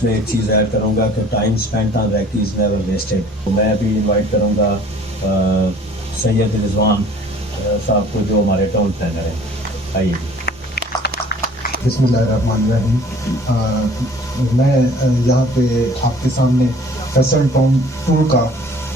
اس میں ایک چیز ایڈ کروں گا کہ time spend on recce is never wasted. تو میں بھی انوائٹ کروں گا سید رضوان صاحب کو جو ہمارے ٹاؤن پلانر ہیں. آئیے. بسم اللہ الرحمن الرحیم. میں یہاں پہ آپ کے سامنے فیصل ٹاؤن 2 کا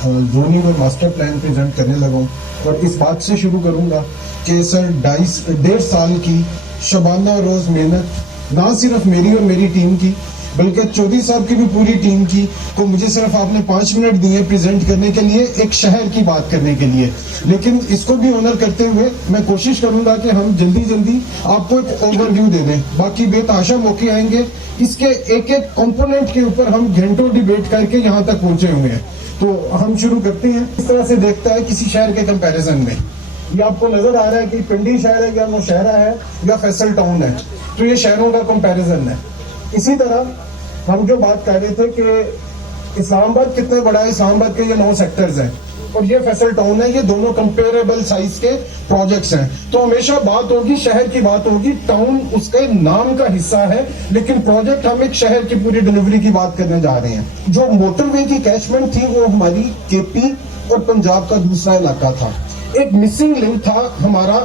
زوننگ اور ماسٹر پلان پریزنٹ کرنے لگا ہوں اور اس بات سے شروع کروں گا کہ سر 1.5 سال کی شبانہ روز محنت نہ صرف میری اور میری ٹیم کی بلکہ چودھری صاحب کی بھی پوری ٹیم کی, تو مجھے صرف آپ نے 5 منٹ دیے پریزنٹ کرنے کے لیے, ایک شہر کی بات کرنے کے لیے. لیکن اس کو بھی آنر کرتے ہوئے میں کوشش کروں گا کہ ہم جلدی آپ کو ایک اوور ویو دے دیں. باقی بے تحاشا موقع آئیں گے, اس کے ایک کمپوننٹ کے اوپر ہم گھنٹوں ڈیبیٹ کر کے یہاں تک پہنچے ہوئے ہیں. تو ہم شروع کرتے ہیں. اس طرح سے دیکھتا ہے کسی شہر کے کمپیریزن میں. یہ آپ کو نظر آ رہا ہے کہ پنڈی شہر ہے یا نوشہرہ ہے یا فیصل ٹاؤن ہے, تو یہ شہروں کا کمپیریزن ہے. اسی طرح ہم جو بات کر رہے تھے کہ اسلام آباد کتنا بڑا ہے, اسلام آباد کے یہ 9 سیکٹرز ہیں اور یہ فیصل ٹاؤن ہے, یہ دونوں کمپیریبل سائز کے پروجیکٹس ہیں. تو ہمیشہ بات ہوگی شہر کی بات ہوگی, ٹاؤن اس کے نام کا حصہ ہے لیکن پروجیکٹ ہم ایک شہر کی پوری ڈیلیوری کی بات کرنے جا رہے ہیں. جو موٹر وے کی کیچمنٹ تھی وہ ہماری کے پی اور پنجاب کا دوسرا علاقہ تھا. ایک مسنگ لنک تھا ہمارا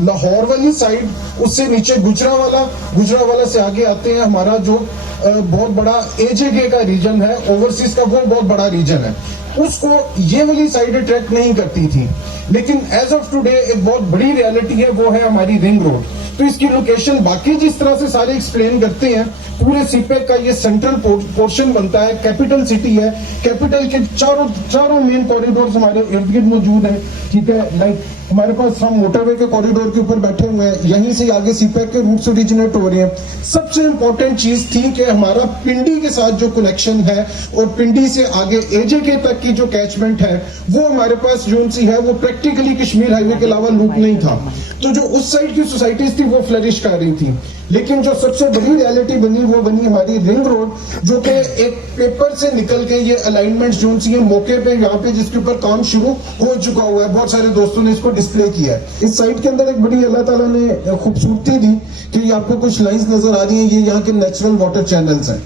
لاہور والی سائڈ, اس سے نیچے گجرانوالا سے آگے آتے ہیں ہمارا جو بہت بڑا اے جے کے کا ریجن ہے, اوورسیز کا وہ بہت بڑا ریجن ہے. اس کو یہ والی سائڈ اٹریکٹ نہیں کرتی تھی, لیکن ایز آف ٹوڈے ایک بہت بڑی ریالٹی ہے, وہ ہے ہماری رنگ روڈ. تو اس کی لوکیشن باقی جس طرح سے سارے ایکسپلین کرتے ہیں, پورے سی پیک کا یہ سینٹرل پورشن بنتا ہے, کیپٹل سٹی ہے, کیپٹل کے چاروں مین کوریڈورز ہمارے ارد گرد موجود ہیں. ٹھیک ہے, لائک ہمارے پاس ہم موٹر وے کے کوریڈور کے اوپر بیٹھے ہوئے ہیں, یہیں سے آگے سی پیک کے روٹس اوریجنیٹ ہو رہے ہیں. سب سے امپورٹنٹ چیز تھی کہ ہمارا پنڈی کے ساتھ جو کنیکشن ہے اور پنڈی سے آگے اے جے کے تک کی جو کیچمنٹ ہے وہ ہمارے پاس جو سی ہے وہ پریکٹیکلی کشمیر ہائی وے کے علاوہ لوپ نہیں تھا. تو جو اس سائڈ کی سوسائٹیز تھی وہ فلرش کر رہی تھی. لیکن جو سب سے بڑی ریالٹی بنی وہ بنی ہماری رنگ روڈ, جو کہ ایک پیپر سے نکل کے یہ الائنمنٹ جو سی ہے موقع پہ یہاں پہ جس کے اوپر کام شروع ہو چکا ہوا ہے, بہت سارے دوستوں نے اس کو ڈسپلے کیا ہے. اس سائٹ کے اندر ایک بڑی اللہ تعالیٰ نے خوبصورتی دی کہ یہ آپ کو کچھ لائنز نظر آ رہی ہیں, یہ یہاں کے نیچرل واٹر چینلز ہیں.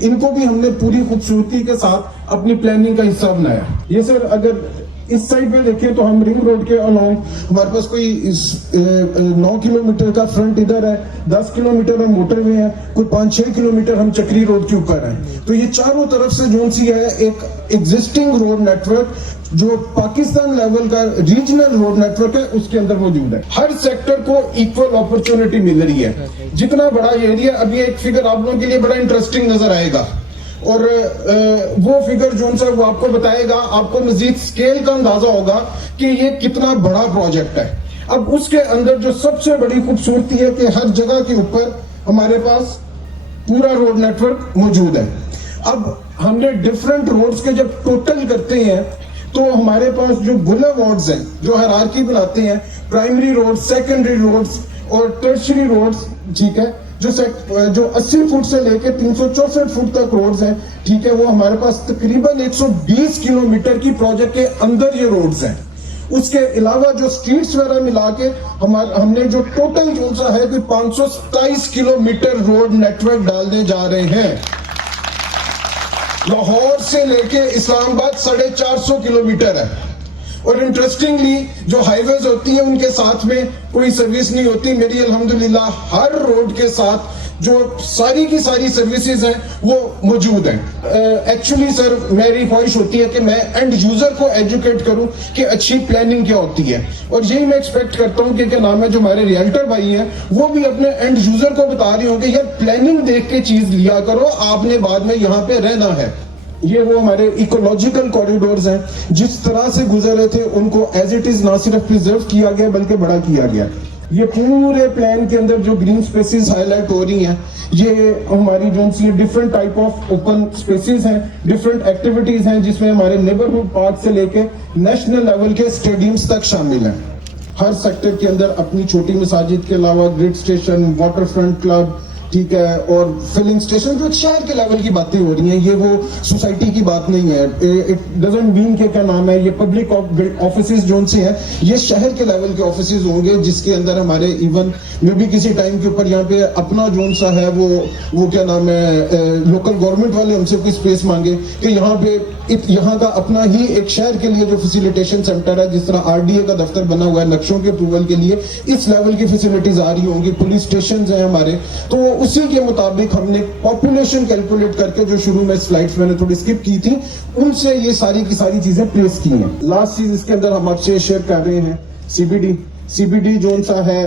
ان کو بھی ہم نے پوری خوبصورتی کے ساتھ اپنی پلاننگ کا حصہ بنایا. یہ سر اگر اس سائڈ پہ دیکھیں تو ہم رنگ روڈ کے along ہمارے پاس کوئی 9 کلومیٹر کا فرنٹ ادھر ہے, 10 کلومیٹر ہم موٹر وے ہیں, کوئی 5-6 کلومیٹر ہم چکری روڈ کے اوپر ہیں. تو یہ چاروں طرف سے جو سی ہے ایک ایگزسٹنگ روڈ نیٹورک جو پاکستان لیول کا ریجنل روڈ نیٹورک ہے اس کے اندر موجود ہے. ہر سیکٹر کو ایکول اپرچونٹی مل رہی ہے. جتنا بڑا ایریا, ابھی ایک فگر آپ لوگوں کے لیے بڑا انٹرسٹنگ نظر آئے گا اور وہ فگر جو سا وہ آپ کو بتائے گا, آپ کو مزید سکیل کا اندازہ ہوگا کہ یہ کتنا بڑا پروجیکٹ ہے. اب اس کے اندر جو سب سے بڑی خوبصورتی ہے کہ ہر جگہ کے اوپر ہمارے پاس پورا روڈ نیٹورک موجود ہے. اب ہم نے ڈیفرنٹ روڈز کے جب ٹوٹل کرتے ہیں تو ہمارے پاس جو گلہ وارڈز ہیں جو ہیرارکی بناتے ہیں, پرائمری روڈ, سیکنڈری روڈز اور ٹرشری روڈز, ٹھیک ہے, جو 80 فٹ سے لے کے 364 فٹ تک روڈز ہیں, ٹھیک ہے, وہ ہمارے پاس تقریباً 120 کلومیٹر کی پروجیکٹ کے اندر یہ روڈز ہیں. اس کے علاوہ جو سٹریٹس وغیرہ ملا کے ہم نے جو ٹوٹل جو سا ہے کہ 527 کلومیٹر روڈ نیٹورک ڈالنے جا رہے ہیں. لاہور سے لے کے اسلام آباد 450 کلومیٹر ہے. اور انٹرسٹنگلی جو ہائی ویز ہوتی ہیں ان کے ساتھ میں کوئی سروس نہیں ہوتی. میری الحمدللہ ہر روڈ کے ساتھ جو ساری کی ساری سروسز ہیں وہ موجود ہیں. ایکچولی سر میری خواہش ہوتی ہے کہ میں اینڈ یوزر کو ایجوکیٹ کروں کہ اچھی پلاننگ کیا ہوتی ہے, اور یہی میں ایکسپیکٹ کرتا ہوں کہ کیا نام ہے جو ہمارے ریئلٹر بھائی ہیں وہ بھی اپنے اینڈ یوزر کو بتا رہے ہوں کہ یار پلاننگ دیکھ کے چیز لیا کرو, آپ نے بعد میں یہاں پہ رہنا ہے. یہ وہ ہمارے ایکولوجیکل کوریڈورز ہیں, جس طرح سے گزر رہے تھے ان کو ایز اٹ از نہ صرف پریزرو کیا گیا بلکہ بڑا کیا گیا. یہ پورے پلان کے اندر جو گرین سپیسز ہائی لائٹ ہو رہی ہیں یہ ہماری جو سی different type of open spaces ہیں, ڈفرنٹ ایکٹیویٹیز ہیں, جس میں ہمارے نیبرہڈ پارک سے لے کے نیشنل لیول کے اسٹیڈیمز تک شامل ہیں. ہر سیکٹر کے اندر اپنی چھوٹی مساجد کے علاوہ grid station, water front club, ٹھیک ہے, اور فلنگ اسٹیشن جو ایک شہر کے لیول کی باتیں ہو رہی ہیں, یہ وہ سوسائٹی کی بات نہیں ہے. اٹ ڈزنٹ مین کہ کیا نام ہے, یہ پبلک آفیسز جو سے ہیں یہ شہر کے لیول کے آفیسز ہوں گے, جس کے اندر ہمارے ایون میں بھی کسی ٹائم کے اوپر یہاں پہ اپنا جو سا ہے وہ کیا نام ہے, لوکل گورنمنٹ والے ہم سے کوئی اسپیس مانگے کہ یہاں پہ یہاں کا اپنا ہی ایک شہر کے لیے جو فیسیلیٹیشن سینٹر ہے, جس طرح آر ڈی اے کا دفتر بنا ہوا ہے نقشوں کے اپروول کے لیے, اس لیول کی فیسیلیٹیز آ رہی ہوں گی. پولیس اسٹیشنز ہیں ہمارے, تو اسی کے مطابق ہم نے پاپولیشن کیلکولیٹ کر کے جو شروع میں سلائڈز میں نے تھوڑی اسکپ کی تھی, ان سے یہ ساری کی ساری چیزیں پلیس کی ہیں. لاسٹ چیز اس کے اندر ہم آپ سے شیئر کر رہے ہیں سی بی ڈی جو سا ہے,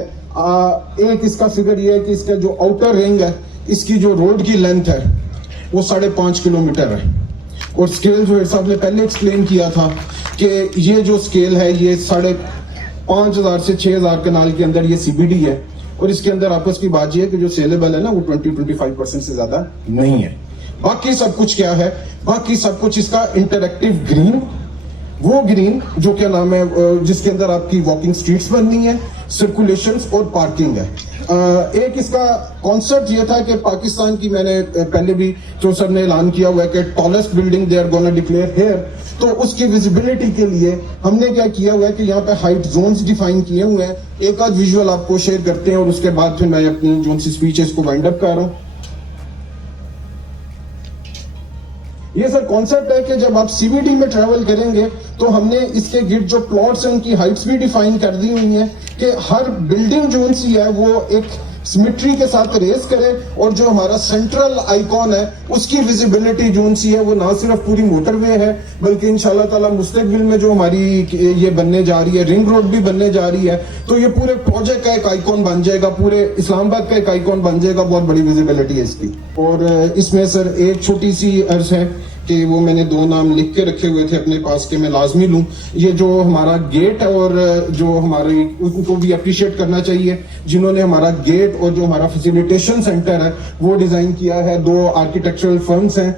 ایک اس کا فگر یہ ہے کہ اس کا جو آؤٹر رنگ ہے, اس کی جو روڈ کی لینتھ ہے وہ 5.5 کلومیٹر ہے, اور سکیل جو صاحب نے پہلے ایکسپلین کیا تھا کہ یہ جو سکیل ہے یہ 5,500 سے 6,000 کنال کے اندر یہ سی بی ڈی ہے, اور اس کے اندر آپس کی بات یہ ہے کہ جو سیلیبل ہے نا وہ 20-25% سے زیادہ نہیں ہے. باقی سب کچھ کیا ہے, باقی سب کچھ اس کا انٹریکٹیو گرین, وہ گرین جو کیا نام ہے جس کے اندر آپ کی واکنگ سٹریٹس بننی ہے, سرکولیشنز اور پارکنگ ہے. ایک اس کا کانسیپٹ یہ تھا کہ پاکستان کی, میں نے پہلے بھی جو سر نے اعلان کیا ہوا ہے کہ tallest building they are gonna declare here, تو اس کی ویزیبلٹی کے لیے ہم نے کیا کیا ہوا ہے کہ یہاں پہ ہائٹ زونز ڈیفائن کیے ہوئے ہیں. ایک آدھ ویژول آپ کو شیئر کرتے ہیں اور اس کے بعد پھر میں اپنی جو سی اسپیچ ہے اس کو وائنڈ اپ کر رہا ہوں. یہ سر کانسیپٹ ہے کہ جب آپ سی بی ڈی میں ٹریول کریں گے تو ہم نے اس کے گرد جو پلاٹس ہیں ان کی ہائٹس بھی ڈیفائن کر دی ہوئی ہیں کہ ہر بلڈنگ جو سی ہے وہ ایک سیمیٹری کے ساتھ ریز کرے, اور جو ہمارا سینٹرل آئیکن ہے اس کی ویزیبلٹی جو سی ہے وہ نہ صرف پوری موٹر وے ہے بلکہ انشاءاللہ تعالی مستقبل میں جو ہماری یہ بننے جا رہی ہے رنگ روڈ بھی بننے جا رہی ہے, تو یہ پورے پروجیکٹ کا ایک آئیکن بن جائے گا, پورے اسلام آباد کا ایک آئیکن بن جائے گا. بہت بڑی ویزیبلٹی ہے اس کی. اور اس میں سر ایک چھوٹی سی عرض ہے کہ وہ میں نے 2 نام لکھ کے رکھے ہوئے تھے اپنے پاس کہ میں لازمی لوں. یہ جو ہمارا گیٹ اور جو ہماری ان کو بھی اپریشیٹ کرنا چاہیے جنہوں نے ہمارا گیٹ اور جو ہمارا فیسیلیٹیشن سینٹر ہے وہ ڈیزائن کیا ہے. 2 آرکیٹیکچرل فرمز ہیں,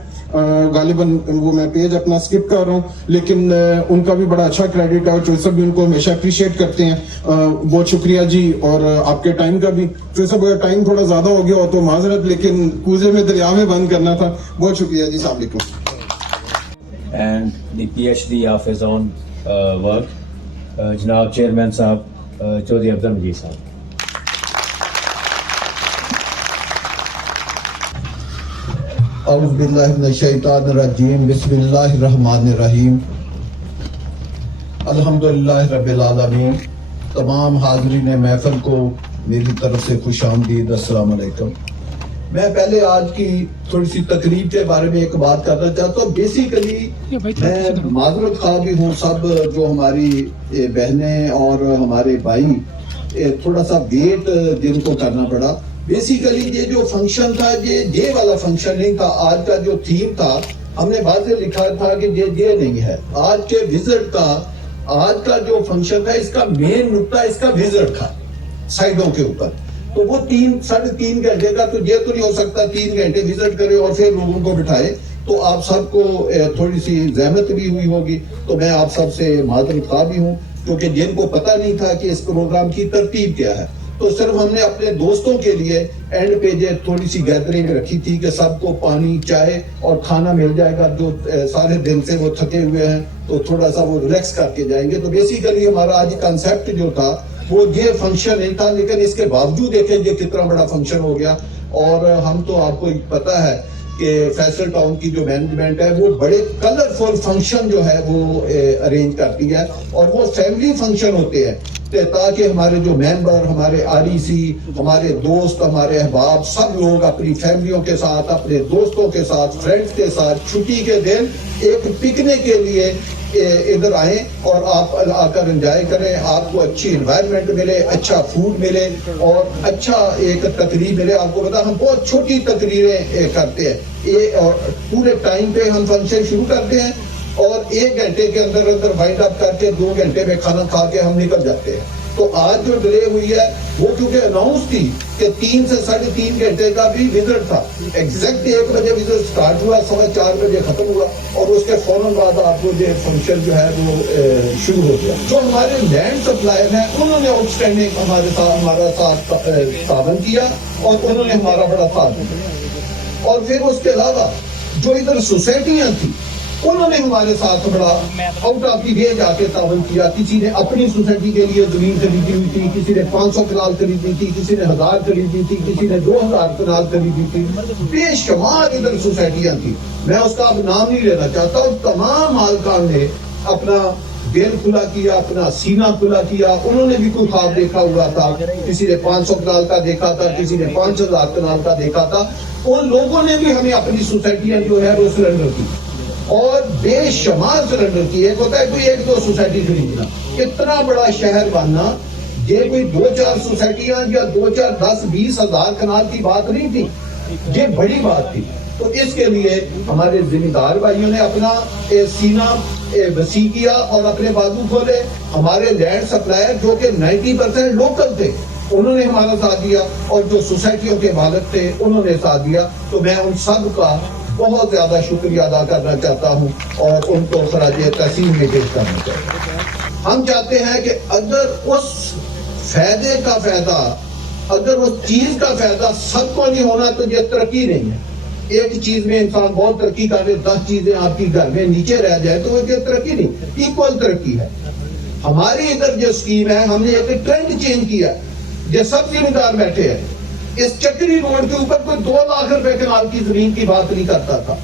غالباً وہ میں پیج اپنا سکپ کر رہا ہوں, لیکن ان کا بھی بڑا اچھا کریڈٹ ہے اور جو سب بھی ان کو ہمیشہ اپریشیٹ کرتے ہیں. بہت شکریہ جی, اور آپ کے ٹائم کا بھی, جو سب اگر ٹائم تھوڑا زیادہ ہو گیا ہو تو معذرت, لیکن کوزے میں دریا میں بند کرنا تھا. بہت شکریہ جی, السلام علیکم. and the PhD of his own work, جناب چیئرمین صاحب چودھری افضل مجید صاحب. اعوذ باللہ من الشیطان الرجیم, بسم اللہ الرحمن الرحیم, الحمدللہ رب العالمین. تمام حاضرین محفل کو میری طرف سے خوش آمدید, السلام علیکم. میں پہلے آج کی تھوڑی سی تقریب کے بارے میں ایک بات کرنا چاہتا ہوں. بیسیکلی میں معذرت خواہ بھی ہوں, سب جو ہماری بہنیں اور ہمارے بھائی تھوڑا سا ویٹ جن کو کرنا پڑا. بیسیکلی یہ جو فنکشن تھا یہ ڈے والا فنکشن نہیں تھا. آج کا جو تھیم تھا ہم نے واضح لکھا تھا کہ یہ ڈے نہیں ہے. آج کے وزٹ کا, آج کا جو فنکشن تھا اس کا مین نقطہ اس کا وزٹ تھا سائڈوں کے اوپر. تو وہ 3-3.5 گھنٹے کا, تو یہ تو نہیں ہو سکتا 3 گھنٹے وزٹ کرے اور پھر لوگوں کو بٹھائے, تو آپ سب کو تھوڑی سی زحمت بھی ہوئی ہوگی. تو میں آپ سب سے معذرت خواہ بھی ہوں کیونکہ جن کو پتہ نہیں تھا کہ اس پروگرام کی ترتیب کیا ہے, تو صرف ہم نے اپنے دوستوں کے لیے اینڈ پہ تھوڑی سی گیدرنگ رکھی تھی کہ سب کو پانی, چائے اور کھانا مل جائے گا. جو سارے دن سے وہ تھکے ہوئے ہیں تو تھوڑا سا وہ ریلیکس کر کے جائیں گے. تو بیسیکلی ہمارا آج کنسیپٹ جو تھا وہ یہ فنکشن نہیں تھا, لیکن اس کے باوجود دیکھیں یہ کتنا بڑا فنکشن ہو گیا. اور ہم تو آپ کو پتہ ہے کہ فیصل ٹاؤن کی جو مینجمنٹ ہے وہ بڑے کلرفل فنکشن جو ہے وہ ارینج کرتی ہے, اور وہ فیملی فنکشن ہوتے ہیں تاکہ ہمارے جو ممبر, ہمارے REC, ہمارے دوست, ہمارے احباب سب لوگ اپنی فیملیوں کے ساتھ, اپنے دوستوں کے ساتھ, فرینڈز کے ساتھ چھٹی کے دن ایک پکنک کے لیے ادھر آئیں اور آپ آ کر انجوائے کریں. آپ کو اچھی انوائرمنٹ ملے, اچھا فوڈ ملے اور اچھا ایک تقریر ملے. آپ کو پتا ہم بہت چھوٹی تقریریں کرتے ہیں, اور پورے ٹائم پہ ہم فنکشن شروع کرتے ہیں اور 1 گھنٹے کے اندر وائنڈ اپ کر کے 2 گھنٹے میں کھانا کھا کے ہم نکل جاتے ہیں. تو آج جو ڈیلے ہوئی ہے وہ کیونکہ اناؤنس تھی کہ 3 سے 3.5 گھنٹے کا بھی وزٹ تھا. ایگزیکٹ 1 بجے وزٹ سٹارٹ ہوا, 4:15 بجے ختم ہوا, اور اس کے فوراً بعد آپ کو یہ فنکشن جو ہے وہ شروع ہو گیا. جو ہمارے لینڈ سپلائر ہیں انہوں نے آؤٹ اسٹینڈنگ ہمارا ساتھ تعاون کیا اور انہوں نے ہمارا بڑا ساتھ دیا. اور پھر اس کے علاوہ جو ادھر سوسائٹیاں تھیں انہوں نے ہمارے ساتھ بڑا آؤٹ آف دی وے جا کے تعاون کیا. کسی نے اپنی سوسائٹی کے لیے زمین خریدی ہوئی تھی, کسی نے 500 کنال خریدی تھی, کسی نے 1000 خریدی تھی, کسی نے 2000 کنال خریدی تھی. بے شمار ادھر سوسائٹیاں تھیں, میں اس کا اب نام نہیں لینا چاہتا. اور تمام مالکان نے اپنا دل کھلا کیا, اپنا سینہ کھلا کیا. انہوں نے بھی کوئی خواب دیکھا ہوا تھا, کسی نے 500 کنال کا دیکھا تھا, کسی نے 5000 کنال کا دیکھا تھا. ان لوگوں نے بھی ہمیں اپنی سوسائٹیاں جو ہے وہ سرنڈر کی, اور بے شمار سرنڈر کی. ایک ہوتا ہے کوئی 1-2 سوسائٹی خریدنا, اتنا بڑا شہر بننا یہ کوئی 2-4 سوسائٹیاں یا 2-4-10-20 ہزار کنال کی بات نہیں تھی, یہ بڑی بات تھی. تو اس کے لیے ہمارے ذمہ دار بھائیوں نے اپنا سینہ وسیع کیا اور اپنے بازو کھولے. ہمارے لینڈ سپلائر جو کہ 90% لوکل تھے انہوں نے ہمارا ساتھ دیا, اور جو سوسائٹیوں کے مالک تھے انہوں نے ساتھ دیا. تو میں ان سب کا بہت زیادہ شکریہ ادا کرنا چاہتا ہوں اور ان کو خراج تحسین میں پیش کرنا چاہتا ہوں. ہم چاہتے ہیں کہ اگر اس فائدے کا فائدہ, اگر اس چیز کا فائدہ سب کو نہیں ہونا تو یہ ترقی نہیں ہے. ایک چیز میں انسان بہت ترقی کر رہے, 10 چیزیں آپ کی گھر میں نیچے رہ جائے تو یہ ترقی نہیں, ایکول ترقی ہے. ہماری ادھر جو اسکیم ہے ہم نے ایک ٹرینڈ چینج کیا, یہ سب ذمہ دار بیٹھے ہیں. اس چکری روڈ کے اوپر کوئی 2 لاکھ روپے کنال کی زمین کی بات نہیں کرتا تھا.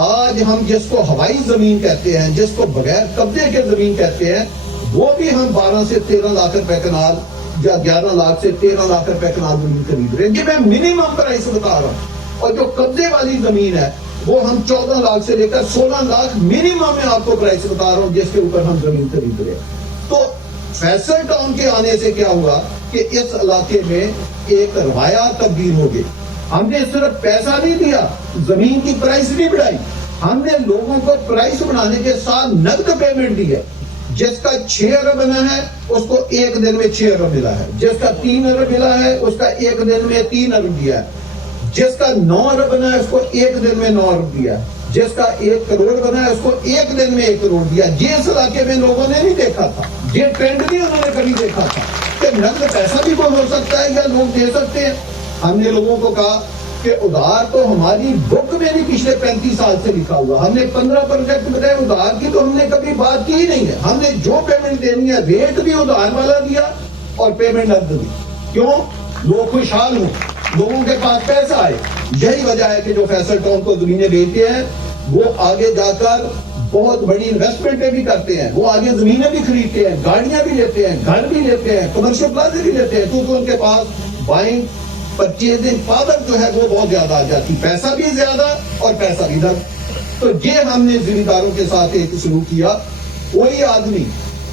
آج ہم جس کو ہوائی زمین کہتے ہیں, جس کو بغیر قبضے کے زمین کہتے ہیں, وہ بھی ہم 12 سے 13 لاکھ روپے کنال یا 11 لاکھ سے 13 لاکھ روپے کنال زمین خرید رہے ہیں. یہ میں منیمم پرائس بتا رہا ہوں. اور جو قبضے والی زمین ہے وہ ہم 14 لاکھ سے لے کر 16 لاکھ منیمم میں آپ کو پرائس بتا رہا ہوں جس کے اوپر ہم زمین خرید رہے ہیں. تو فیصل ٹاؤن کے آنے سے کیا ہوا کہ اس علاقے میں ایک روایات تبدیل ہو گئی. ہم نے صرف پیسہ نہیں دیا, زمین کی پرائس نہیں بڑھائی, ہم نے لوگوں کو پرائس بڑھانے کے ساتھ نقد پیمنٹ دی ہے. جس کا 6 ارب بنا ہے اس کو 1 دن میں 6 ارب ملا ہے, جس کا 3 ارب ملا ہے اس کا 1 دن میں 3 ارب دیا ہے, جس کا 9 ارب بنا ہے اس کو 1 دن میں 9 ارب دیا, جس کا 1 کروڑ بنا ہے اس کو 1 دن میں 1 کروڑ دیا. یہ اس علاقے میں لوگوں نے نہیں دیکھا تھا, یہ ٹرینڈ بھی انہوں نے کبھی دیکھا تھا کہ نقد پیسہ بھی کوئی ہو سکتا ہے یا لوگ دے سکتے ہیں. ہم نے لوگوں کو کہا کہ ادھار تو ہماری بک میں بھی پچھلے 35 سال سے لکھا ہوا, ہم نے 15 پروجیکٹ بتائے, ادھار کی تو ہم نے کبھی بات کی ہی نہیں ہے. ہم نے جو پیمنٹ دینی ہے ریٹ بھی ادھار والا دیا اور پیمنٹ نقد دی. کیوں؟ لوگ خوشحال ہوں, لوگوں کے پاس پیسہ آئے. یہی وجہ ہے کہ جو فیصل ٹاؤن کو زمینیں بیچتے ہیں وہ آگے جا کر بہت بڑی انویسٹمنٹیں بھی کرتے ہیں, وہ آگے زمینیں بھی خریدتے ہیں, گاڑیاں بھی لیتے ہیں, گھر بھی لیتے ہیں, کمرشل پلازے بھی لیتے ہیں, کیونکہ ان کے پاس بائنگ پرچیزنگ پاور جو ہے وہ بہت زیادہ آ جاتی, پیسہ بھی زیادہ اور پیسہ بھی نقد. تو یہ ہم نے ذمہ داروں کے ساتھ ایک سلوک کیا. کوئی آدمی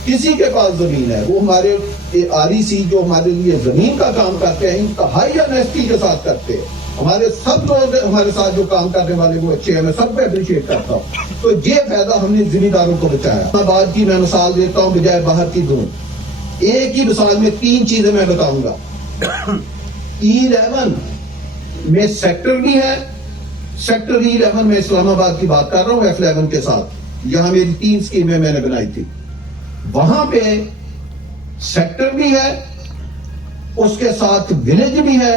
کسی کے پاس زمین ہے, وہ ہمارے REC جو ہمارے لیے زمین کا کام کرتے ہیں انتہائی آنیسٹی کے ساتھ کرتے ہیں. ہمارے سب لوگ ہمارے ساتھ جو کام کرنے والے وہ اچھے ہیں, میں سب کو اپریشیٹ کرتا ہوں. تو یہ فائدہ ہم نے ذمہ داروں کو بچایا. آباد کی میں مثال دیتا ہوں بجائے باہر کی دوں. ایک ہی مثال میں 3 چیزیں میں بتاؤں گا. E11 میں سیکٹر بھی ہے, سیکٹر E11 میں اسلام آباد کی بات کر رہا ہوں F11 کے ساتھ, یہاں میری 3 اسکیمیں میں نے بنائی تھی. وہاں پہ سیکٹر بھی ہے, اس کے ساتھ ولیج بھی ہے,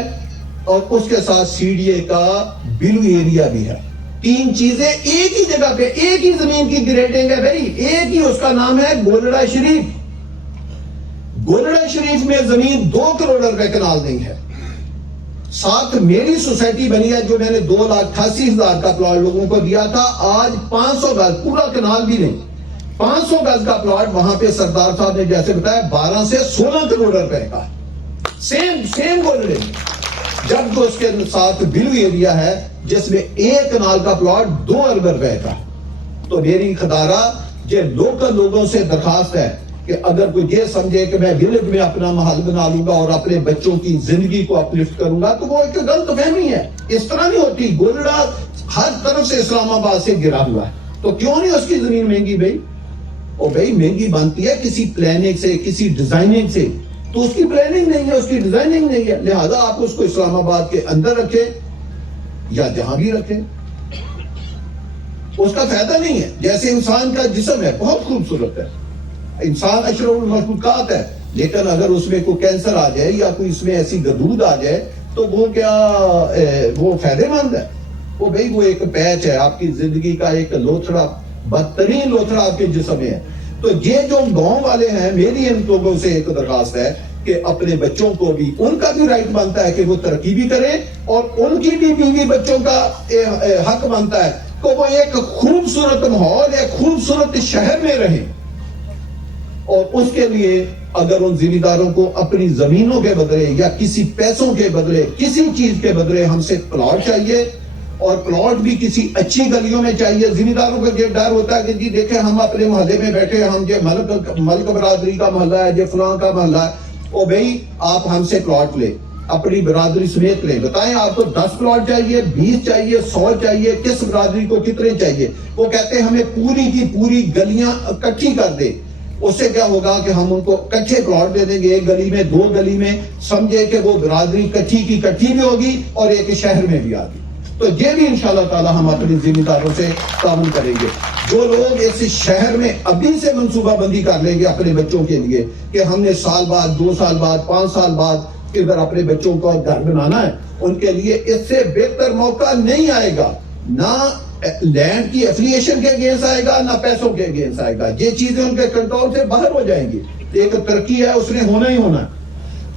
اور اس کے ساتھ CDA کا بلو ایریا بھی ہے. 3 چیزیں ایک ہی جگہ پہ, ایک ہی زمین کی گریڈنگ ہے بھائی, ایک ہی, اس کا نام ہے گولڑا شریف. گولڑا شریف میں زمین 2 کروڑ روپے کنال نہیں ہے. ساتھ میری سوسائٹی بنی ہے جو میں نے 2,88,000 کا پلاٹ لوگوں کو دیا تھا. آج 500 گز, پورا کنال بھی نہیں, 500 گز کا پلاٹ وہاں پہ سردار صاحب نے جیسے بتایا 12 سے 16 کروڑ روپے کا, سیم گولڑے. جب اس کے ساتھ بلو ایریا ہے جس میں 1 کنال کا پلاٹ 2 ارب روپے کا. تو میری خدارہ یہ لوکل لوگوں سے درخواست ہے کہ اگر کوئی یہ سمجھے کہ میں ولیج میں اپنا محل بنا لوں گا اور اپنے بچوں کی زندگی کو اپلفٹ کروں گا تو وہ ایک غلط فہمی ہے. اس طرح نہیں ہوتی. گولڑا ہر طرف سے اسلام آباد سے گرا ہوا ہے, تو کیوں نہیں اس کی زمین مہنگی بھائی؟ اور بھائی مہنگی بنتی ہے کسی پلاننگ سے, کسی ڈیزائننگ سے. تو اس کی پلاننگ نہیں ہے, اس کی ڈیزائننگ نہیں ہے, لہذا آپ اس کو اسلام آباد کے اندر رکھیں یا جہاں بھی رکھیں, اس کا فائدہ نہیں ہے. جیسے انسان کا جسم ہے بہت خوبصورت ہے, انسان اشرف المخلوقات ہے, لیکن اگر اس میں کوئی کینسر آ جائے یا کوئی اس میں ایسی گدود آ جائے تو وہ کیا وہ فائدے مند ہے؟ وہ بھئی وہ ایک پیچ ہے آپ کی زندگی کا, ایک لوتھڑا, بدترین لوتھڑا آپ کے جسم میں ہے. تو یہ جو گاؤں والے ہیں, میری ان لوگوں سے ایک درخواست ہے کہ اپنے بچوں کو بھی, ان کا بھی رائٹ بنتا ہے کہ وہ ترقی بھی کریں, اور ان کی بھی بیوی بچوں کا حق بنتا ہے کہ وہ ایک خوبصورت ماحول, ایک خوبصورت شہر میں رہیں. اور اس کے لیے اگر ان ذمہ داروں کو اپنی زمینوں کے بدلے یا کسی پیسوں کے بدلے, کسی چیز کے بدلے ہم سے پلاٹ چاہیے, اور پلاٹ بھی کسی اچھی گلیوں میں چاہیے. ذمہ داروں کو یہ ڈر ہوتا ہے کہ جی دیکھیں ہم اپنے محلے میں بیٹھے, ہم یہ ملک برادری کا محلہ ہے, یہ فلاں کا محلہ ہے, او بھئی آپ ہم سے پلاٹ لیں, اپنی برادری سمیت لیں, بتائیں آپ کو 10 پلاٹ چاہیے, 20 چاہیے, 100 چاہیے, کس برادری کو کتنے چاہیے. وہ کہتے ہیں ہمیں پوری کی پوری گلیاں اکٹھی کر دے. اس سے کیا ہوگا کہ ہم ان کو کچھے پلاٹ دے دیں گے, ایک گلی میں, 2 گلی میں, سمجھے کہ وہ برادری کچھی کی کٹھی بھی ہوگی اور ایک شہر میں بھی آگی. تو یہ بھی انشاءاللہ تعالی ہم اپنی ذمہ داروں سے تعاون کریں گے. جو لوگ اس شہر میں ابھی سے منصوبہ بندی کر لیں گے اپنے بچوں کے لیے کہ ہم نے سال بعد, 2 سال بعد, 5 سال بعد ادھر اپنے بچوں کو گھر بنانا ہے, ان کے لیے اس سے بہتر موقع نہیں آئے گا. نہ لینڈ کی ایفیلیشن کے اگینسٹ آئے گا, نہ پیسوں کے اگینسٹ آئے گا. یہ چیزیں ان کے کنٹرول سے باہر ہو جائیں گی. ایک ترقی ہے, اس نے ہونا ہی ہونا.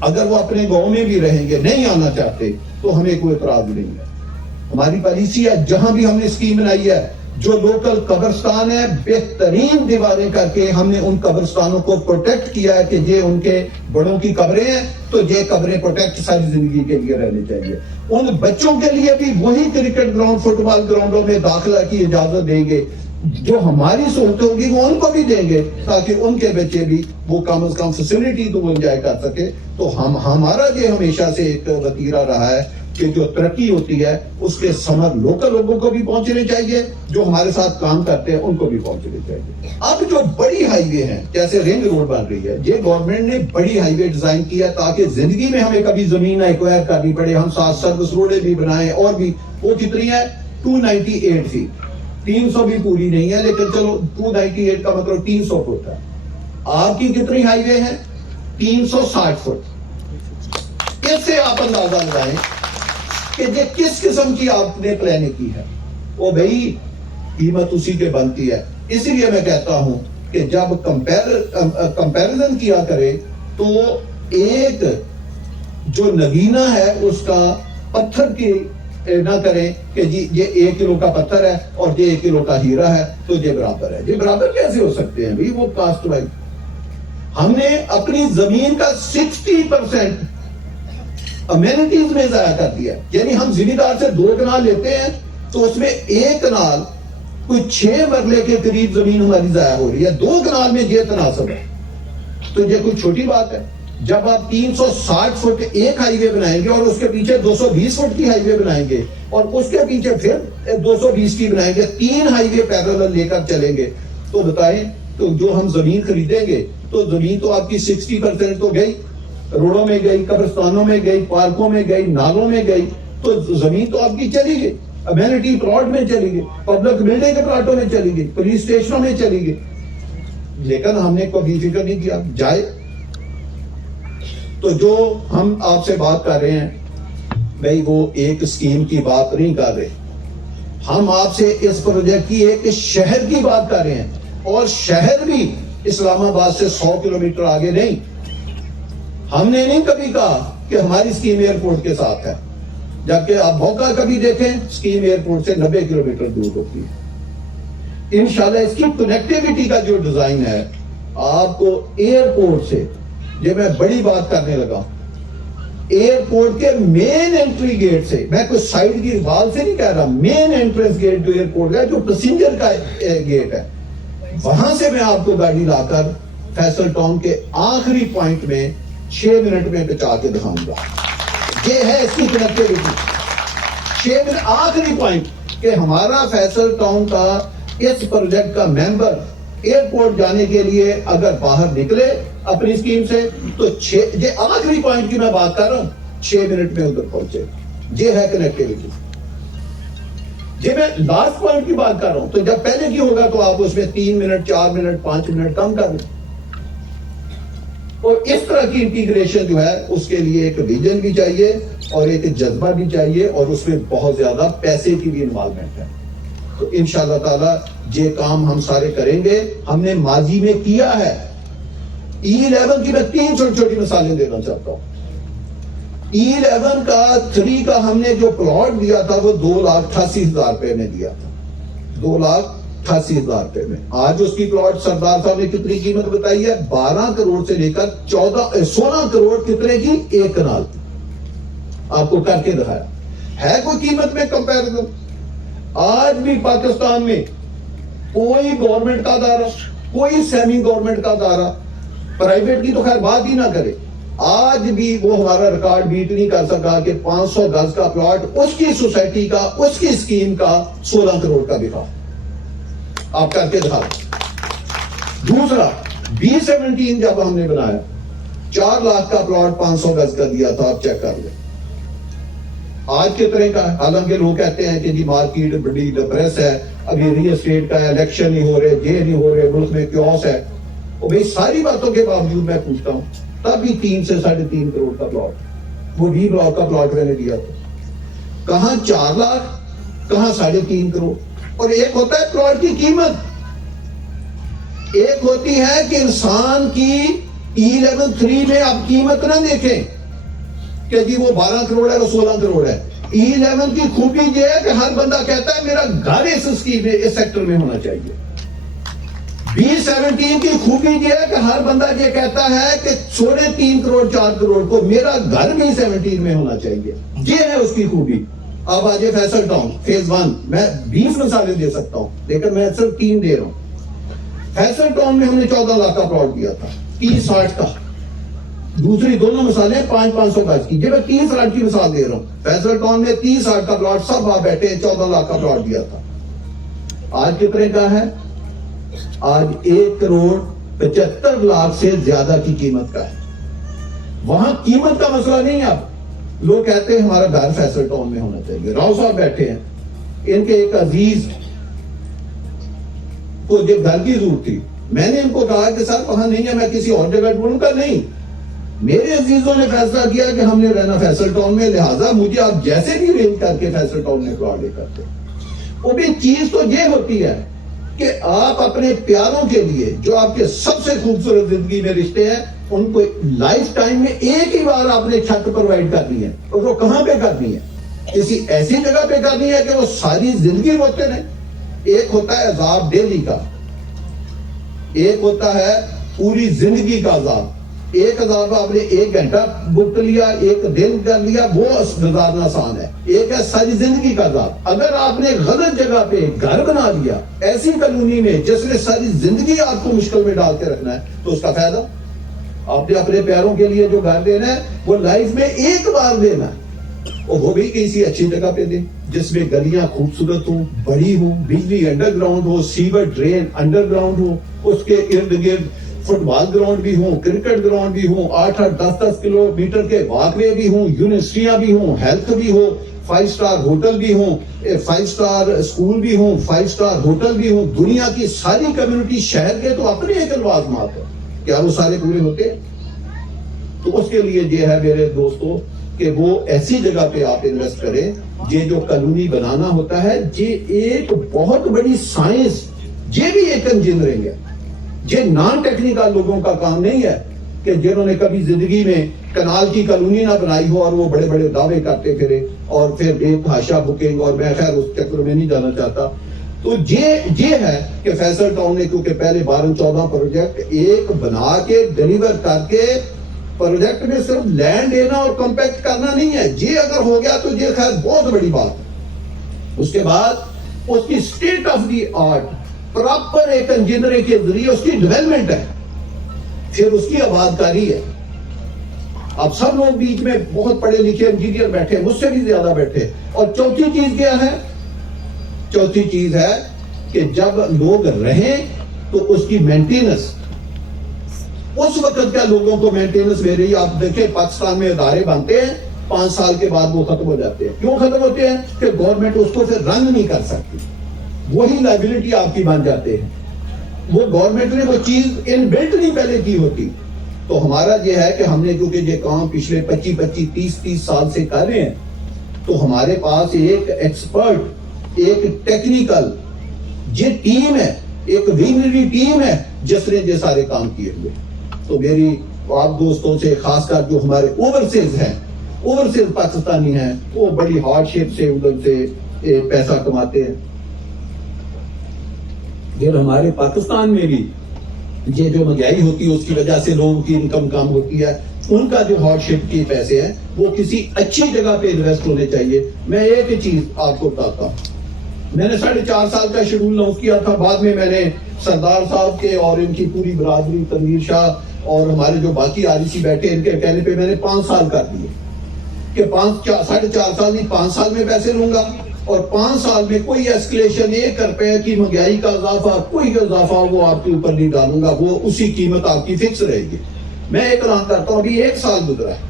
اگر وہ اپنے گاؤں میں بھی رہیں گے, نہیں آنا چاہتے, تو ہمیں کوئی اعتراض نہیں ہے. ہماری پالیسی ہے, جہاں بھی ہم نے اسکیم بنائی ہے, جو لوکل قبرستان ہے, بہترین دیواریں کر کے ہم نے ان قبرستانوں کو پروٹیکٹ کیا ہے کہ یہ ان کے بڑوں کی قبریں ہیں, تو یہ قبریں پروٹیکٹ ساری زندگی کے لیے رہنی چاہیے. ان بچوں کے لیے بھی وہی کرکٹ گراؤنڈ, فٹ بال گراؤنڈوں میں داخلہ کی اجازت دیں گے. جو ہماری سہولتیں ہوگی وہ ان کو بھی دیں گے, تاکہ ان کے بچے بھی وہ کم از کم فیسلٹی تو انجوائے کر سکے. تو ہمارا یہ ہمیشہ سے ایک وتیرہ رہا ہے کہ جو ترقی ہوتی ہے اس کے ثمر لوکل لوگوں کو بھی پہنچنے چاہیے, جو ہمارے ساتھ کام کرتے ہیں ان کو بھی پہنچنے چاہیے. اب جو بڑی ہائی وے ہیں, جیسے رنگ روڈ بن رہی ہے, یہ گورنمنٹ نے بڑی ہائی وے ڈیزائن کی ہے تاکہ زندگی میں ہمیں کبھی زمین ایکوائر کرنی پڑے, ہم ساتھ سروس روڈیں بھی بنائیں. اور بھی وہ کتنی ہے, 298 فٹ, 300 بھی پوری نہیں ہے, لیکن چلو 298 کا مطلب 300 فٹ ہے. آپ کی کتنی ہائی وے ہے, 360 فٹ. اس سے آپ اندازہ لگائیں کہ یہ کس قسم کی آپ نے پلاننگ کی ہے. وہ بھئی قیمت اسی کے بنتی ہے. اس لیے میں کہتا ہوں کہ جب کمپیریزن کیا کرے تو ایک جو نگینہ ہے اس کا پتھر کی نہ کریں کہ جی یہ 1 کلو کا پتھر ہے اور یہ 1 کلو کا ہیرا ہے تو یہ برابر ہے. یہ برابر کیسے ہو سکتے ہیں بھئی, وہ کاسٹ وائز. ہم نے اپنی زمین کا 60% امینٹیز میں ضائع کر دیا. یعنی ہم ذمہ دار سے 2 کنال لیتے ہیں تو اس میں 1 کنال کوئی 6 مرلے کے قریب زمین ہماری ضائع ہو رہی ہے. 2 کنال میں یہ تناسب ہے, تو یہ کوئی چھوٹی بات ہے. جب آپ 360 فٹ ایک ہائی وے بنائیں گے اور اس کے پیچھے 220 فٹ کی ہائی وے بنائیں گے اور اس کے پیچھے پھر 220 کی بنائیں گے, 3 ہائی وے پیرالل لے کر چلیں گے, تو بتائیں تو جو ہم زمین خریدیں گے تو زمین تو آپ کی 60% تو گئی, روڈوں میں گئی, قبرستانوں میں گئی, پارکوں میں گئی, نالوں میں گئی, تو زمین تو آپ کی چلی گئی. امینٹی پلاٹ میں چلی گئی, پبلک بلڈنگ کے پلاٹوں میں چلی گئی, پولیس اسٹیشنوں میں چلی گئی. لیکن ہم نے کبھی فکر نہیں کیا جائے. تو جو ہم آپ سے بات کر رہے ہیں بھائی وہ ایک اسکیم کی بات نہیں کر رہے, ہم آپ سے اس پروجیکٹ کی ایک شہر کی بات کر رہے ہیں, اور شہر بھی اسلام آباد سے 100 کلومیٹر آگے نہیں. ہم نے نہیں کبھی کہا کہ ہماری اسکیم ایئرپورٹ کے ساتھ ہے, جبکہ آپ موقع کبھی دیکھیں اسکیم ایئرپورٹ سے 90 کلومیٹر دور ہوتی ہے. انشاءاللہ اس کی کنیکٹیوٹی کا جو ڈیزائن ہے آپ کو ایئرپورٹ سے, یہ میں بڑی بات کرنے لگا, ایئرپورٹ کے مین انٹری گیٹ سے, میں کوئی سائڈ کی وال سے نہیں کہہ رہا, مین انٹرنس گیٹ جو ایئرپورٹ کا جو پیسنجر کا گیٹ ہے, وہاں سے میں آپ کو گاڑی لا کر فیصل ٹاؤن کے آخری پوائنٹ میں 6 منٹ میں پہنچا کے دکھاؤں گا. یہ ہے اس کی کنیکٹیوٹی. 6 منٹ آخری پوائنٹ کہ ہمارا فیصل ٹاؤن کا اس پروجیکٹ کا ممبر ایئرپورٹ جانے کے لیے اگر باہر نکلے اپنی اسکیم سے تو یہ آخری پوائنٹ کی میں بات کر رہا ہوں 6 منٹ میں ادھر پہنچے. یہ ہے کنیکٹیوٹی. جب میں لاسٹ پوائنٹ کی بات کر رہا ہوں تو جب پہلے کی ہوگا تو آپ اس میں 3 منٹ 4 منٹ 5 منٹ کم کر لیں. اور اس طرح کی انٹیگریشن جو ہے اس کے لیے ایک ویژن بھی چاہیے اور ایک جذبہ بھی چاہیے اور اس میں بہت زیادہ پیسے کی بھی انوالومنٹ ہے. تو انشاءاللہ تعالی یہ کام ہم سارے کریں گے. ہم نے ماضی میں کیا ہے. E11 کی میں 3 چھوٹی چھوٹی مثالیں دینا چاہتا ہوں. E11 کا 3 کا ہم نے جو پلاٹ دیا تھا وہ 2,88,000 روپے میں دیا تھا. 2,88,000 روپے میں. آج اس کی پلاٹ سردار صاحب نے کتنی قیمت بتائی ہے؟ 12 کروڑ سے لے کر 16 کروڑ کتنے کی؟ 1 کنال. آپ کو کر کے دکھایا. ہے کوئی قیمت میں کمپیریزن؟ آج بھی پاکستان میں کوئی گورنمنٹ کا ادارہ کوئی سیمی گورنمنٹ کا ادارہ پرائیویٹ کی تو خیر بات ہی نہ کرے آج بھی وہ ہمارا ریکارڈ بیٹ نہیں کر سکا کہ 500 گز کا پلاٹ اس کی سوسائٹی کا اس کی اسکیم کا 16 کروڑ کا بکا. آپ کر کے دکھا. دوسرا B17 جب ہم نے بنایا 4 لاکھ کا پلاٹ 500 گز کا دیا تھا. آپ چیک کر لیں آج کے طرح کا. حالانکہ لوگ کہتے ہیں کہ جی مارکیٹ بڑی ڈپریس ہے, ابھی ریل اسٹیٹ کا الیکشن نہیں ہو رہے, یہ نہیں ہو رہے, ملک میں کیوس ہے. اور بھائی ساری باتوں کے باوجود میں پوچھتا ہوں تب بھی 3 سے 3.5 کروڑ کا پلاٹ وہ ڈی بلاک کا پلاٹ میں نے دیا تھا. کہاں 4 لاکھ کہاں 3.5 کروڑ. اور ایک ہوتا ہے پلاٹ کی قیمت, ایک ہوتی ہے کہ انسان کی E11 میں آپ قیمت نہ دیکھیں کہ جی وہ 12 کروڑ ہے وہ 16 کروڑ ہے. E11 کی خوبی یہ ہے کہ ہر بندہ کہتا ہے میرا گھر اس اسکیم میں اس سیکٹر میں ہونا چاہیے. B17 کی خوبی یہ ہے کہ ہر بندہ یہ کہتا ہے کہ 3.5 کروڑ 4 کروڑ کو میرا گھر B17 میں ہونا چاہیے. یہ ہے اس کی خوبی. اب آج فیصل ٹاؤن فیز 1 میں 20 مثالیں دے سکتا ہوں لیکن میں صرف 3 دے رہا ہوں. فیصل ٹاؤن میں ہم نے 14 لاکھ کا پلاٹ دیا تھا 30-60 کا. دوسری دونوں مثالیں 500 گز کی. جب میں 30-60 کی مثال دے رہا ہوں فیصل ٹاؤن میں 30-60 کا پلاٹ سب آپ بیٹھے 14 لاکھ کا پلاٹ دیا تھا. آج کتنے کا ہے؟ آج 1 کروڑ 75 لاکھ سے زیادہ کی قیمت کا ہے. وہاں قیمت کا مسئلہ نہیں. اب لوگ کہتے ہیں ہمارا گھر فیصل ٹاؤن میں ہونا چاہیے. راؤ صاحب بیٹھے ہیں, ان کے ایک عزیز کو جب گھر کی ضرورت تھی میں نے ان کو کہا کہ صاحب وہاں نہیں ہے میں کسی اور جگہ ڈھونڈوں گا. نہیں, میرے عزیزوں نے فیصلہ کیا کہ ہم نے رہنا فیصل ٹاؤن میں, لہٰذا مجھے آپ جیسے بھی رینج کر کے فیصل ٹاؤن میں پلاٹ لے کرتے. وہ بھی چیز تو یہ ہوتی ہے کہ آپ اپنے پیاروں کے لیے جو آپ کے سب سے خوبصورت زندگی میں رشتے ہیں ان کو لائف ٹائم میں ایک ہی بار آپ نے چھت پرووائڈ کرنی ہے. اور وہ کہاں پہ کرنی ہے؟ کسی ایسی جگہ پہ کرنی ہے کہ وہ ساری زندگی ہوتے رہیں. ایک ہوتا ہے عذاب ڈیلی کا, ایک ہوتا ہے پوری زندگی کا عذاب. ایک عذاب آپ نے 1 گھنٹہ بک لیا, 1 دن کر لیا, وہ گزارنا آسان ہے. ایک ہے ساری زندگی کا عذاب. اگر آپ نے غلط جگہ پہ گھر بنا لیا ایسی کالونی میں جس نے ساری زندگی آپ کو مشکل میں ڈال کے رکھنا ہے تو اس کا فائدہ. آپ نے اپنے پیاروں کے لیے جو گھر دینا ہے وہ لائف میں ایک بار دینا ہے, اور وہ بھی کسی اچھی جگہ پہ دیں جس میں گلیاں خوبصورت ہوں, بڑی ہوں, بجلی انڈر گراؤنڈ ہو, سیور ڈرین انڈر گراؤنڈ ہو, اس کے ارد گرد فٹ بال گراؤنڈ بھی ہوں, کرکٹ گراؤنڈ بھی ہوں, 8-10 کلومیٹر کے واک وے بھی ہوں, یونیورسٹیاں بھی ہوں, ہیلتھ بھی ہو, 5 سٹار ہوٹل بھی ہوں, 5 سٹار اسکول بھی ہوں, 5 سٹار ہوٹل بھی ہوں. دنیا کی ساری کمیونٹی شہر کے تو اپنے ایک لوازمات ہیں, کیا وہ سارے پورے ہوتے ہیں؟ تو اس کے لیے یہ ہے میرے دوستوں کہ وہ ایسی جگہ پہ آپ انویسٹ کریں. یہ جو کالونی بنانا ہوتا ہے یہ ایک بہت بڑی سائنس, یہ بھی ایک انجینئرنگ ہے. یہ نان ٹیکنیکل لوگوں کا کام نہیں ہے کہ جنہوں نے کبھی زندگی میں کنال کی کالونی نہ بنائی ہو اور وہ بڑے بڑے دعوے کرتے پھرے اور پھر بے تحاشا بکنگ, اور میں خیر اس چکر میں نہیں جانا چاہتا. تو یہ ہے کہ فیصل ٹاؤن نے کیونکہ پہلے 12-14 پروجیکٹ ایک بنا کے ڈیلیور کر کے, پروجیکٹ میں صرف لینڈ لینا اور کمپیکٹ کرنا نہیں ہے, یہ اگر ہو گیا تو یہ خیر بہت بڑی بات ہے. اس کے بعد اس کی state of the art proper ایک انجینئرنگ کے ذریعے اس کی ڈیولپمنٹ ہے, پھر اس کی آباد کاری ہے. اب سب لوگ بیچ میں بہت پڑھے لکھے انجینئر بیٹھے, مجھ سے بھی زیادہ بیٹھے. اور چوتھی چیز کیا ہے؟ چوتھی چیز ہے کہ جب لوگ رہیں تو اس کی مینٹیننس اس وقت کیا لوگوں کو مینٹیننس مل رہی ہے. آپ دیکھیں پاکستان میں ادارے بنتے ہیں 5 سال کے بعد وہ ختم ہو جاتے ہیں. کیوں ختم ہوتے ہیں؟ کہ گورنمنٹ اس کو پھر رن نہیں کر سکتی, وہی لائبلٹی آپ کی بن جاتے ہیں. وہ گورنمنٹ نے وہ چیز ان بلٹ نہیں پہلے کی ہوتی. تو ہمارا یہ ہے کہ ہم نے کیونکہ یہ کام پچھلے 25-30 سال سے کر رہے ہیں, تو ہمارے پاس ایک ایکسپرٹ, ایک ٹیکنیکل یہ ٹیم ہے, ایک ویژنری ٹیم ہے جس نے یہ سارے کام کیے ہوئے. تو میری آپ دوستوں سے, خاص کر جو ہمارے اوورسیز ہیں, اوورسیز پاکستانی ہیں, وہ بڑی ہارڈ شپ سے ادھر سے پیسہ کماتے ہیں. پھر ہمارے پاکستان میں بھی یہ جو مہنگائی ہوتی ہے اس کی وجہ سے لوگوں کی انکم کم ہوتی ہے. ان کا جو ہارڈ شپ کے پیسے ہیں وہ کسی اچھی جگہ پہ انویسٹ ہونے چاہیے. میں ایک چیز آپ کو بتاتا ہوں, میں نے 4.5 سال کا شیڈول لانچ کیا تھا. بعد میں نے سردار صاحب کے اور ان کی پوری برادری, تنویر شاہ اور ہمارے جو باقی REC بیٹھے, ان کے کہنے پہ میں نے 5 سال کر دیے کہ 4.5 سال نہیں, 5 سال میں پیسے لوں گا اور 5 سال میں کوئی ایسکلیشن 1 روپے کی مہنگائی کا اضافہ, کوئی اضافہ وہ آپ کے اوپر نہیں ڈالوں گا, وہ اسی قیمت آپ کی فکس رہے گی. میں ایک اعلان کرتا ہوں, ابھی 1 سال گزرا ہے,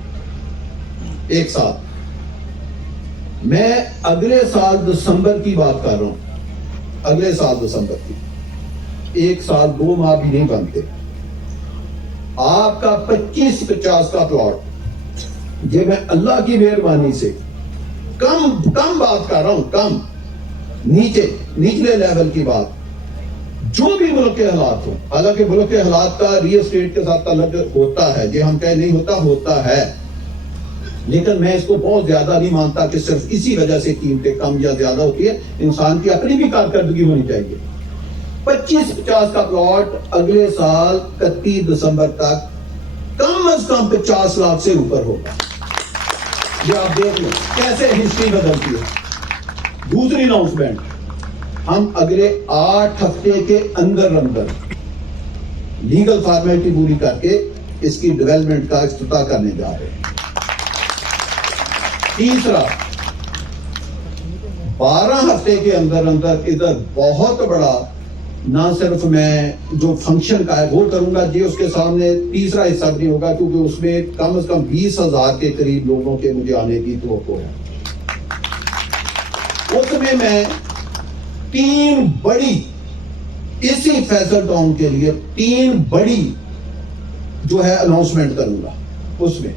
1 سال, میں اگلے سال دسمبر کی بات کر رہا ہوں, اگلے سال دسمبر کی, 1 سال 2 ماہ بھی نہیں بنتے, آپ کا 25-50 کا پلاٹ, یہ میں اللہ کی مہربانی سے کم بات کر رہا ہوں, کم نچلے لیول کی بات, جو بھی ملک کے حالات ہوں, حالانکہ ملک کے حالات کا ریل اسٹیٹ کے ساتھ تعلق ہوتا ہے, یہ ہم کہہ نہیں ہوتا ہے, لیکن میں اس کو بہت زیادہ نہیں مانتا کہ صرف اسی وجہ سے قیمتیں کم یا زیادہ ہوتی ہے. انسان کی اپنی بھی کارکردگی ہونی چاہیے. 25-50 کا پلاٹ اگلے سال 31 دسمبر تک کم از کم 50 لاکھ سے اوپر ہوگا. یہ آپ دیکھ لیں کیسے ہسٹری بدلتی ہے. دوسری اناؤنسمنٹ, ہم اگلے 8 ہفتے کے اندر لیگل فارمیلٹی پوری کر کے اس کی ڈیولپمنٹ کا افتتاح کرنے جا رہے ہیں. تیسرا, 12 ہفتے کے اندر ادھر بہت بڑا, نہ صرف میں جو فنکشن کا ہے وہ کروں گا, جی اس کے سامنے تیسرا حصہ بھی نہیں ہوگا, کیونکہ اس میں کم از کم 20,000 کے قریب لوگوں کے مجھے آنے کی توقع ہے. اس میں 3 بڑی, اسی فیصل ٹاؤن کے لیے 3 بڑی جو ہے اناؤنسمنٹ کروں گا. اس میں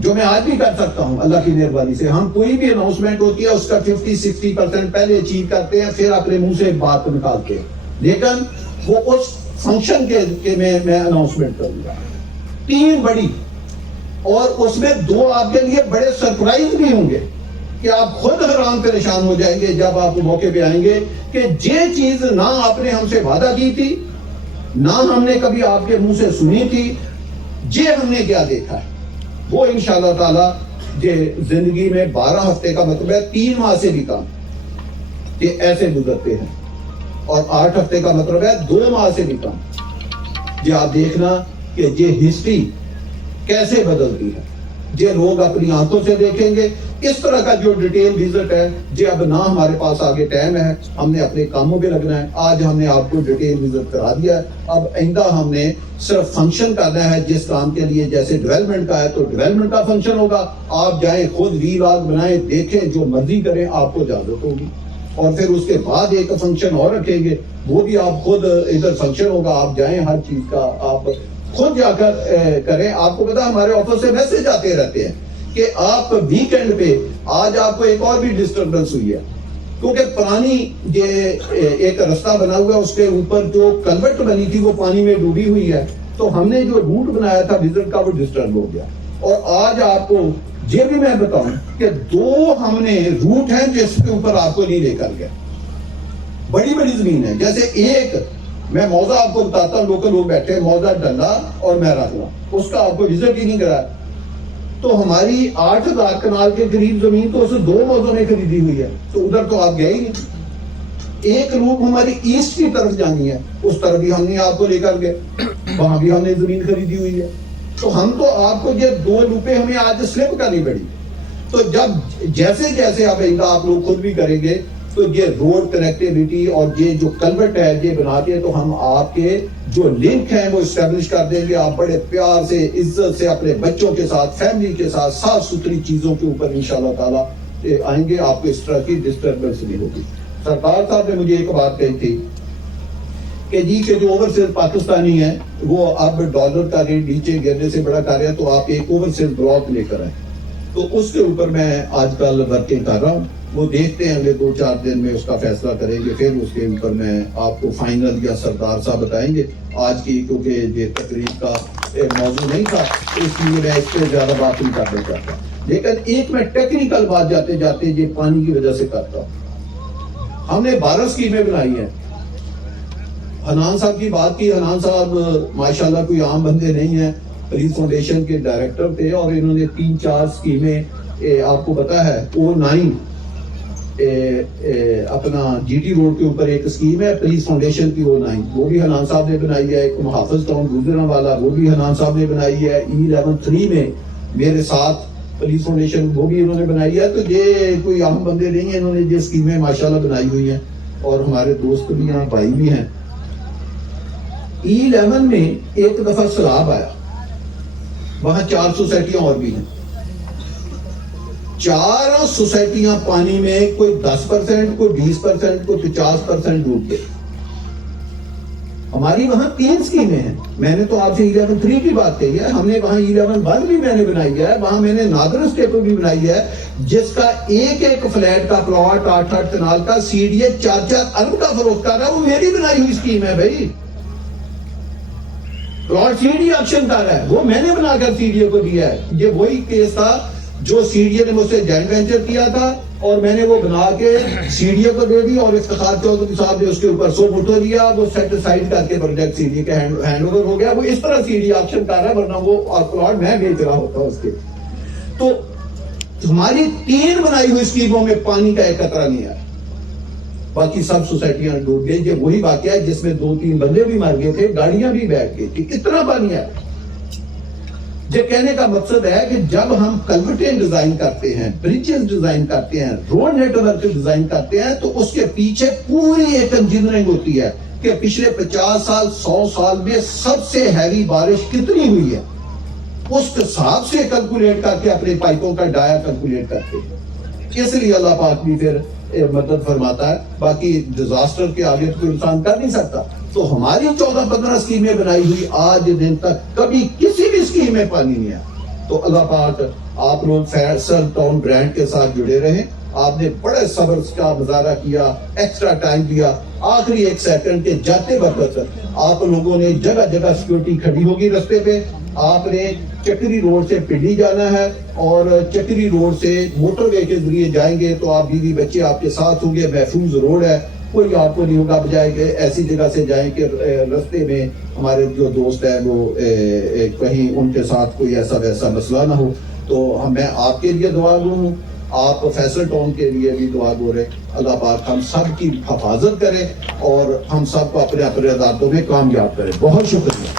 جو میں آج بھی کر سکتا ہوں اللہ کی مہربانی سے. ہم کوئی بھی اناؤنسمنٹ ہوتی ہے اس کا 50-60% پہلے اچیو کرتے ہیں, پھر اپنے منہ سے بات نکالتے ہیں, لیکن وہ اس فنکشن کے میں اناؤنسمنٹ کروں گا 3 بڑی, اور اس میں 2 آپ کے لیے بڑے سرپرائز بھی ہوں گے کہ آپ خود حیران پریشان ہو جائیں گے جب آپ موقع پہ آئیں گے کہ یہ چیز نہ آپ نے ہم سے وعدہ کی تھی, نہ ہم نے کبھی آپ کے منہ سے سنی تھی, یہ ہم نے کیا دیکھا ہے. وہ انشاءاللہ تعالی یہ زندگی میں 12 ہفتے کا مطلب ہے 3 ماہ سے بھی کم, یہ ایسے گزرتے ہیں, اور 8 ہفتے کا مطلب ہے 2 ماہ سے بھی کم. یہ آپ دیکھنا کہ یہ ہسٹری کیسے بدلتی ہے, یہ لوگ اپنی آنکھوں سے دیکھیں گے. اس طرح کا جو ڈیٹیل وزٹ ہے, یہ اب نہ ہمارے پاس آگے ٹائم ہے, ہم نے اپنے کاموں پہ لگنا ہے. آج ہم نے آپ کو ڈیٹیل وزٹ کرا دیا ہے, اب آئندہ ہم نے صرف فنکشن کرنا ہے جس کام کے لیے, جیسے ڈیولپمنٹ کا ہے تو ڈیولپمنٹ کا فنکشن ہوگا. آپ جائیں خود ویلاگ بنائیں, دیکھیں, جو مرضی کریں, آپ کو اجازت ہوگی. اور پھر اس کے بعد ایک فنکشن اور رکھیں گے, وہ بھی آپ خود ادھر فنکشن ہوگا, آپ جائیں, ہر چیز کا آپ خود جا کر کریں. آپ کو پتا ہمارے آفس سے میسج آتے رہتے ہیں کہ آپ ویکینڈ پہ, آج آپ کو ایک اور بھی ڈسٹربنس ہوئی ہے کیونکہ پرانی یہ ایک رستہ بنا ہوا ہے, اس کے اوپر جو کلوٹ بنی تھی وہ پانی میں ڈوبی ہوئی ہے, تو ہم نے جو روٹ بنایا تھا وزٹ کا وہ ڈسٹرب ہو گیا. اور آج آپ کو یہ بھی میں بتاؤں کہ 2 ہم نے روٹ ہیں جس کے اوپر آپ کو نہیں لے کر گئے, بڑی بڑی زمین ہے. جیسے ایک میں موضع آپ کو بتاتا ہوں, لوکل لوگ بیٹھے ہیں, موضع ڈلا اور مہراکلا, اس کا آپ کو وزٹ ہی نہیں کرا. تو ہماری 8,000 کنال کے قریب زمین تو اس 2 موضوع میں خریدی ہوئی ہے, تو ادھر تو آپ گئے ہی نہیں. ایک روٹ ہماری ایسٹ کی طرف جانی ہے, اس طرف بھی ہم نے آپ کو لے کر گئے, وہاں بھی ہم نے زمین خریدی ہوئی ہے. تو ہم تو آپ کو یہ 2 لوپیں ہمیں آج سلپ کرنی پڑی. تو جب جیسے جیسے آپ لوگ خود بھی کریں گے تو یہ روڈ کنیکٹیویٹی اور یہ جو کلورٹ ہے یہ بنا کے تو ہم آپ کے جو لنک ہیں وہ اسٹیبلش کر دیں گے. آپ بڑے پیار سے عزت سے اپنے بچوں کے ساتھ فیملی کے ساتھ صاف ستھری چیزوں کے اوپر انشاءاللہ تعالی آئیں گے. آپ کو اس طرح کی ڈسٹربنس نہیں ہوگی. سرکار صاحب نے مجھے ایک بات کہی تھی کہ جی کہ جو اوورسیز پاکستانی ہیں وہ اب ڈالر کا ریٹ نیچے گرنے سے بڑا کر رہے ہیں تو آپ ایک اوورسیز بلاک لے کر آئیں. تو اس کے اوپر میں آج کل ورکنگ کر رہا ہوں. وہ دیکھتے ہیں اگلے 2-4 دن میں اس کا فیصلہ کریں گے. پھر اس کے اوپر میں آپ کو فائنل یا سردار صاحب بتائیں گے. آج کی کیونکہ یہ تقریب کا موضوع نہیں تھا اس لیے میں اس پہ زیادہ بات نہیں کرنا چاہتا. لیکن ایک میں ٹیکنیکل بات جاتے جاتے یہ پانی کی وجہ سے کرتا ہوں. ہم نے 12 اسکیمیں بنائی ہیں. حنان صاحب کی بات کی. حنان صاحب ماشاءاللہ کوئی عام بندے نہیں ہیں. پولیس فاؤنڈیشن کے ڈائریکٹر تھے اور انہوں نے 3-4 اسکیمیں آپ کو پتا ہے O9 اپنا جی ٹی روڈ کے اوپر ایک اسکیم ہے پولیس فاؤنڈیشن کی O9 وہ بھی حنان صاحب نے بنائی ہے. ایک محافظ ٹاؤن گوجرانوالا وہ بھی حنان صاحب نے بنائی ہے. E11-3 میں میرے ساتھ پولیس فاؤنڈیشن وہ بھی انہوں نے بنائی ہے. تو یہ کوئی عام بندے نہیں ہیں. انہوں نے یہ اسکیمیں ماشاءاللہ بنائی ہوئی ہیں اور ہمارے دوست بھی ہیں بھائی بھی ہیں. E11 میں ایک دفعہ سیلاب آیا. وہاں 4 سوسائٹیاں اور بھی ہیں. 4 سوسائٹیاں پانی میں کوئی 10%, کوئی 20%, کوئی 50% ڈوب گئے. ہماری وہاں 3 اسکیمیں ہیں. میں نے تو آپ سے E11-3 کی بات کہی ہے. ہم نے وہاں E11-1 بھی میں نے بنائی ہے. وہاں میں نے نادر اسٹیپل بھی بنائی ہے جس کا ایک فلیٹ کا پلاٹ 8 کنال کا CDA 4 ارب کا فروخت کر رہا ہے. وہ میری بنائی ہوئی اسکیم ہے بھائی. پلاٹ CDA آکشن کر رہا ہے وہ میں نے بنا کر CDA کو دیا ہے. یہ وہی کیس تھا جو CDA نے مجھ سے جوائنٹ وینچر کیا تھا اور میں نے وہ بنا کے CDA کو دے دی اور افتخار چودھری صاحب نے اس کے اوپر 100 فوٹو دیا. وہ سیٹ سائڈ کر کے پروجیکٹ CDA کے ہینڈ اوور ہو گیا. وہ اس طرح CDA آکشن کر رہا ہے ورنہ وہ پلاٹ میں بیچ رہا ہوتا اس کے. تو ہماری 3 بنائی ہوئی اسکیموں میں پانی کا ایک قطرہ نہیں آیا. باقی سب سوسائٹیاں ڈوب گئی. یہ وہی واقعہ ہے جس میں 2-3 بندے بھی مر گئے تھے, گاڑیاں بھی بیٹھ گئی تھی. کتنا پانی آیا. یہ کہنے کا مقصد ہے کہ جب ہم کلورٹیں ڈیزائن کرتے ہیں, برجز ڈیزائن کرتے ہیں, روڈ نیٹ ورک ڈیزائن کرتے ہیں تو اس کے پیچھے پوری ایک انجینئرنگ ہوتی ہے کہ پچھلے 50 سال 100 سال میں سب سے ہیوی بارش کتنی ہوئی ہے اس حساب سے کیلکولیٹ کر کے اپنے پائپوں کا ڈایا کیلکولیٹ کرتے ہیں. اس لیے اللہ پاک بھی پھر مدد فرماتا ہے. باقی ڈیزاسٹر کے آگے تو کوئی انسان کر نہیں سکتا. تو ہماری 14-15 اسکیمیں بنائی ہوئی آج دن تک کبھی کسی بھی اسکیم میں پانی نہیں آیا. تو اللہ پاک آپ لوگ فیصل ٹاؤن برانڈ کے ساتھ جڑے رہیں. آپ نے بڑے صبر کا مظاہرہ کیا, ایکسٹرا ٹائم دیا. آخری 1 سیکنڈ کے جاتے وقت آپ لوگوں نے جگہ جگہ سیکورٹی کھڑی ہوگی رستے پہ. آپ نے چکری روڈ سے پنڈی جانا ہے اور چکری روڈ سے موٹر وے کے ذریعے جائیں گے تو آپ بیوی بچے آپ کے ساتھ ہوں گے. محفوظ روڈ ہے, کوئی آپ کو نہیں ہوگا بجائے کہ ایسی جگہ سے جائیں کہ رستے میں ہمارے جو دوست ہیں وہ کہیں ان کے ساتھ کوئی ایسا ویسا مسئلہ نہ ہو. تو میں آپ کے لیے دعا گو ہوں, آپ فیصل ٹاؤن کے لیے بھی دعا گو رہے. اللہ پاک ہم سب کی حفاظت کرے اور ہم سب کو اپنے ارادوں میں کامیاب کرے. بہت شکریہ.